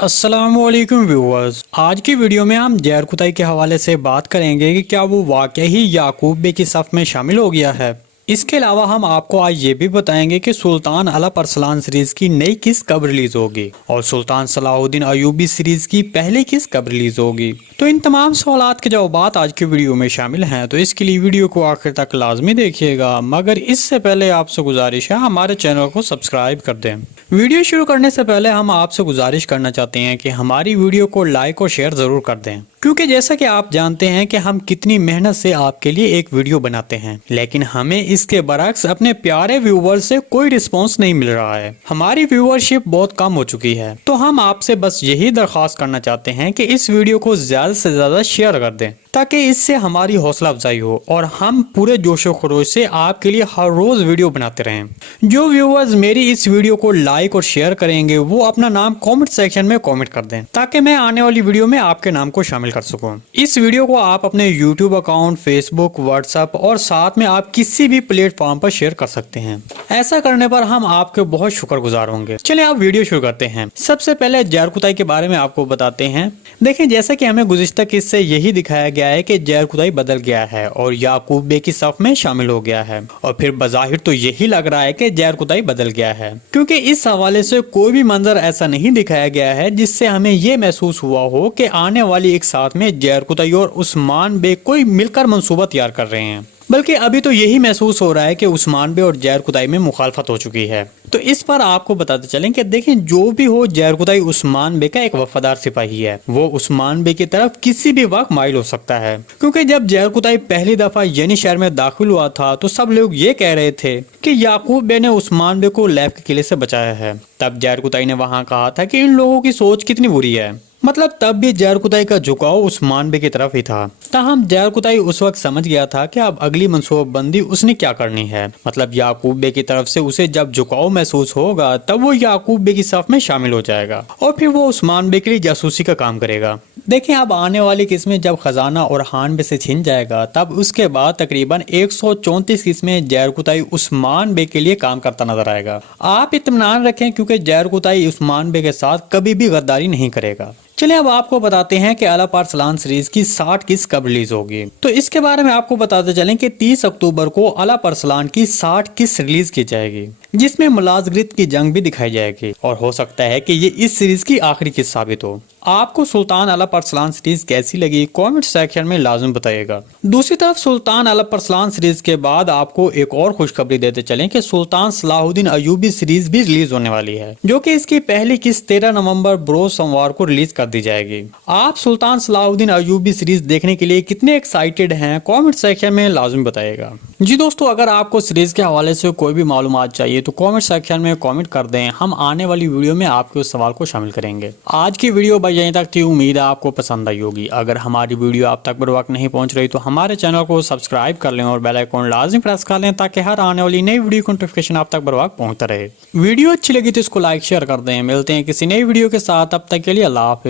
السلام علیکم ویورز، آج کی ویڈیو میں ہم زہر کھدائی کے حوالے سے بات کریں گے کہ کیا وہ واقعی ہی یعقوب بے کی صف میں شامل ہو گیا ہے۔ اس کے علاوہ ہم آپ کو آج یہ بھی بتائیں گے کہ سلطان الپ ارسلان سیریز کی نئی قسط کب ریلیز ہوگی اور سلطان صلاح الدین ایوبی سیریز کی پہلی قسط کب ریلیز ہوگی۔ تو ان تمام سوالات کے جوابات آج کی ویڈیو میں شامل ہیں، تو اس کے لیے ویڈیو کو آخر تک لازمی دیکھیے گا، مگر اس سے پہلے آپ سے گزارش ہے ہمارے چینل کو سبسکرائب کر دیں۔ ویڈیو شروع کرنے سے پہلے ہم آپ سے گزارش کرنا چاہتے ہیں کہ ہماری ویڈیو کو لائک اور شیئر ضرور کر دیں، کیونکہ جیسا کہ آپ جانتے ہیں کہ ہم کتنی محنت سے آپ کے لیے ایک ویڈیو بناتے ہیں، لیکن ہمیں اس کے برعکس اپنے پیارے ویور سے کوئی رسپانس نہیں مل رہا ہے۔ ہماری ویورشپ بہت کم ہو چکی ہے، تو ہم آپ سے بس یہی درخواست کرنا چاہتے ہیں کہ اس ویڈیو کو زیادہ سے زیادہ شیئر کر دیں، تاکہ اس سے ہماری حوصلہ افزائی ہو اور ہم پورے جوش و خروش سے آپ کے لیے ہر روز ویڈیو بناتے رہیں۔ جو ویورز میری اس ویڈیو کو لائک اور شیئر کریں گے وہ اپنا نام کامنٹ سیکشن میں کامنٹ کر دیں، تاکہ میں آنے والی ویڈیو میں آپ کے نام کو شامل کر سکوں۔ اس ویڈیو کو آپ اپنے یوٹیوب اکاؤنٹ، فیس بک، واٹس ایپ اور ساتھ میں آپ کسی بھی پلیٹ فارم پر شیئر کر سکتے ہیں۔ ایسا کرنے پر ہم آپ کے بہت شکر گزار ہوں گے۔ چلیں آپ ویڈیو شروع کرتے ہیں۔ سب سے پہلے زہر کھدائی کے بارے میں آپ کو بتاتے ہیں۔ دیکھیں، جیسا کہ ہمیں گزشتہ قسط سے یہی دکھایا گیا ہے کہ زہر کھدائی بدل گیا ہے اور یعقوب بے کی صف میں شامل ہو گیا ہے، اور پھر بظاہر تو یہی لگ رہا ہے کہ زہر کھدائی بدل گیا ہے، کیونکہ اس حوالے سے کوئی بھی منظر ایسا نہیں دکھایا گیا ہے جس سے ہمیں یہ محسوس ہوا ہو کہ آنے والی ایک ساتھ میں زہر کھدائی اور عثمان بے کوئی مل کر منصوبہ تیار کر رہے ہیں، بلکہ ابھی تو یہی محسوس ہو رہا ہے کہ عثمان بے اور زہر کھدائی میں مخالفت ہو چکی ہے۔ تو اس پر آپ کو بتاتے چلیں کہ دیکھیں، جو بھی ہو، زہر کھدائی عثمان بے کا ایک وفادار سپاہی ہے، وہ عثمان بے کی طرف کسی بھی وقت مائل ہو سکتا ہے، کیونکہ جب زہر کھدائی پہلی دفعہ ینی شہر میں داخل ہوا تھا تو سب لوگ یہ کہہ رہے تھے کہ یعقوب بے نے عثمان بے کو لیف کے قلعے سے بچایا ہے۔ تب زہر کھدائی نے وہاں کہا تھا کہ ان لوگوں کی سوچ کتنی بری ہے، مطلب تب بھی زہر کھدائی کا جھکاؤ عثمان بے کی طرف ہی تھا۔ تاہم زہر کھدائی اس وقت سمجھ گیا تھا کہ اب اگلی منصوبہ بندی اس نے کیا کرنی ہے، مطلب یعقوب بے کی طرف سے اسے جب جھکاؤ محسوس ہوگا تب وہ یعقوب بے کی صف میں شامل ہو جائے گا اور پھر وہ عثمان بے کے لیے جاسوسی کا کام کرے گا۔ دیکھیں، اب آنے والی قسط میں جب خزانہ اورحان بے سے چھن جائے گا تب اس کے بعد تقریباً 134 قسط میں زہر کھدائی عثمان بے کے لیے کام کرتا نظر آئے گا۔ آپ اطمینان رکھیں، کیونکہ زہر کھدائی عثمان بے کے ساتھ کبھی بھی غداری نہیں کرے گا۔ چلیں اب آپ کو بتاتے ہیں کہ الپ ارسلان سیریز کی 60 قسط کب ریلیز ہوگی۔ تو اس کے بارے میں آپ کو بتاتے چلیں کہ 30 اکتوبر کو الپ ارسلان کی 60 قسط ریلیز کی جائے گی، جس میں ملازگرت کی جنگ بھی دکھائی جائے گی، اور ہو سکتا ہے کہ یہ اس سیریز کی آخری قسط ثابت ہو۔ آپ کو سلطان الپ ارسلان سیریز کیسی لگی کامنٹ سیکشن میں لازم بتائیے گا۔ دوسری طرف سلطان الپ ارسلان سیریز کے بعد آپ کو ایک اور خوشخبری دیتے چلیں کہ سلطان صلاح الدین ایوبی سیریز بھی ریلیز ہونے والی ہے، جو کہ اس کی پہلی قسط 13 نومبر بروز سوموار کو ریلیز کر دی جائے گی۔ آپ سلطان صلاح الدین ایوبی سیریز دیکھنے کے لیے کتنے ایکسائٹیڈ ہیں کامنٹ سیکشن میں لازم بتائیے گا۔ جی دوستو، اگر آپ کو سیریز کے حوالے سے کوئی بھی معلومات چاہیے تو کامنٹ سیکشن میں کامنٹ کر دیں، ہم آنے والی ویڈیو میں آپ کے اس سوال کو شامل کریں گے۔ آج کی ویڈیو بس یہیں تک تھی، امید ہے آپ کو پسند آئی ہوگی۔ اگر ہماری ویڈیو آپ تک بر وقت نہیں پہنچ رہی تو ہمارے چینل کو سبسکرائب کر لیں اور بیل آئیکن لازم پریس کر لیں، تاکہ ہر آنے والی نئی ویڈیو کی نوٹیفیکیشن آپ تک بر وقت پہنچتا رہے۔ ویڈیو اچھی لگی تو اس کو لائک شیئر کر دیں۔ ملتے ہیں کسی نئی ویڈیو کے ساتھ، تب تک کے لیے اللہ حافظ۔